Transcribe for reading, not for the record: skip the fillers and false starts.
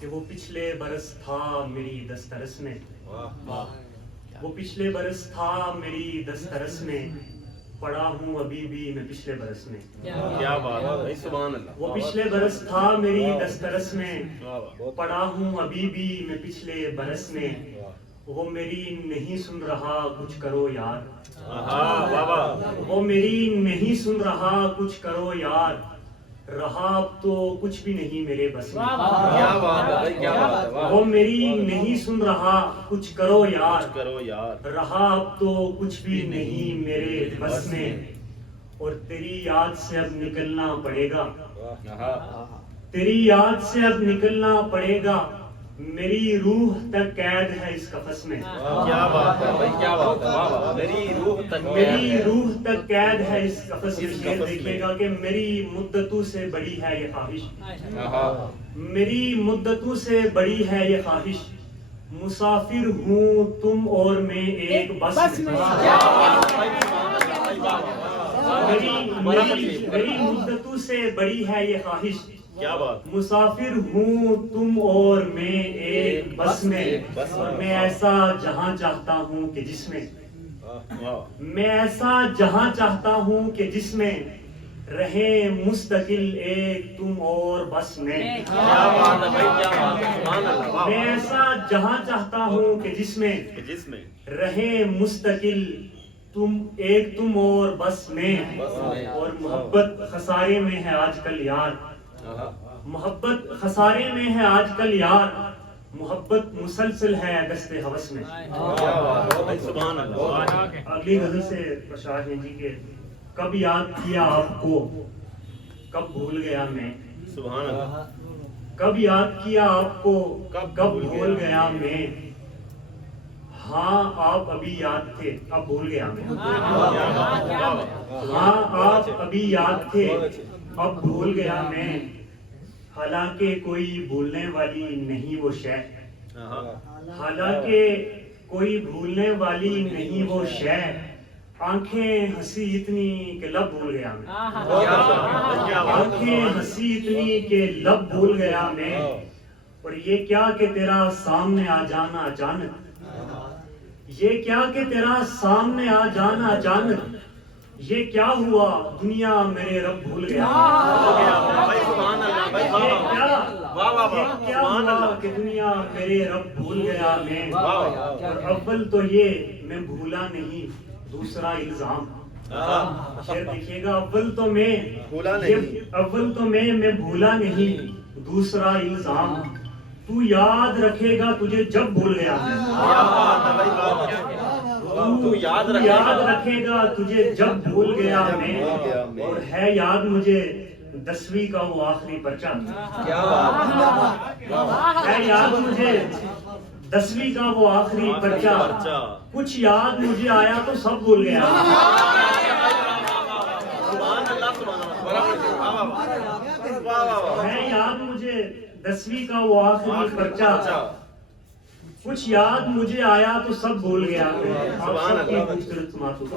کہ وہ پچھلے برس تھا میری دسترس میں، وہ پچھلے برس تھا میری دسترس میں، پڑا ہوں ابھی بھی میں پچھلے برس میں. کیا بات ہے، سبحان اللہ. وہ پچھلے برس تھا میری دسترس میں، پڑا ہوں ابھی بھی میں پچھلے برس میں. وہ میری نہیں سن رہا کچھ کرو یار، وہ میری نہیں سن رہا کچھ کرو یار، رہا اب تو کچھ بھی نہیں میرے بس میں. کیا بات ہے، کیا بات ہے. وہ میری نہیں سن رہا کچھ کرو یار، کرو یار، رہا اب تو کچھ بھی نہیں میرے بس میں. اور تیری یاد سے اب نکلنا پڑے گا، تیری یاد سے اب نکلنا پڑے گا، میری روح تک قید ہے اس قفس میں. کیا بات ہے بھائی، کیا بات ہے. میری روح تک، میری روح تک قید ہے اس قفس میں. شعر دیکھیے گا کہ میری مدتوں سے بڑی ہے یہ خواہش، میری مدتوں سے بڑی ہے یہ خواہش، مسافر ہوں تم اور میں ایک بس میں. میری مدتوں سے بڑی ہے یہ خواہش، کیا بات. مسافر ہوں تم اور میں ایک بس میں. اور میں ایسا جہاں چاہتا ہوں کہ جس میں، میں ایسا جہاں چاہتا ہوں کہ جس میں رہے مستقل ایک تم اور بس میں. کیا بات ہے بھائی، کیا بات ہے. سبحان اللہ. میں ایسا جہاں چاہتا ہوں کہ جس میں رہے مستقل ایک تم اور بس میں. اور محبت خسارے میں ہے آج کل یار، محبت خسارے میں ہے آج کل یار، محبت مسلسل ہے دست ہوس میں. سبحان اللہ. اگلی غزل سے اشعار ہیں جی کہ کب یاد کیا آپ کو کب بھول گیا میں. سبحان اللہ. کب یاد کیا آپ کو کب بھول گیا میں، ہاں آپ ابھی یاد تھے اب بھول گیا میں. ہاں آپ ابھی یاد تھے اب بھول گیا میں، حالانکہ کوئی بھولنے والی نہیں وہ شے، حالانکہ کوئی بھولنے والی نہیں وہ شے، آنکھیں ہنسی اتنی کہ لب بھول گیا میں. آنکھیں ہنسی اتنی کہ لب بھول گیا میں. اور یہ کیا کہ تیرا سامنے آ جانا اچانک، یہ کیا کہ تیرا سامنے آ جانا اچانک، یہ کیا ہوا دنیا میرے رب بھول گیا. یہ کیا ہوا کہ دنیا میرے رب بھول گیا میں. اور اول تو یہ میں بھولا نہیں دوسرا الزام. شعر دیکھیے گا، اول تو میں بھولا نہیں دوسرا الزام، تو یاد رکھے گا تجھے جب بھول گیا میں. تو یاد رکھے گا تجھے جب بھول گیا میں. اور ہے یاد مجھے 10ویں کا وہ آخری پرچہ، ہے یاد مجھے 10ویں کا وہ آخری پرچہ، کچھ یاد مجھے آیا تو سب بھول گیا. ہے یاد مجھے 10ویں کا وہ آخری پرچہ، کچھ یاد مجھے آیا تو سب بھول گیا. آپ سب کی خوبصورت سماعتوں کا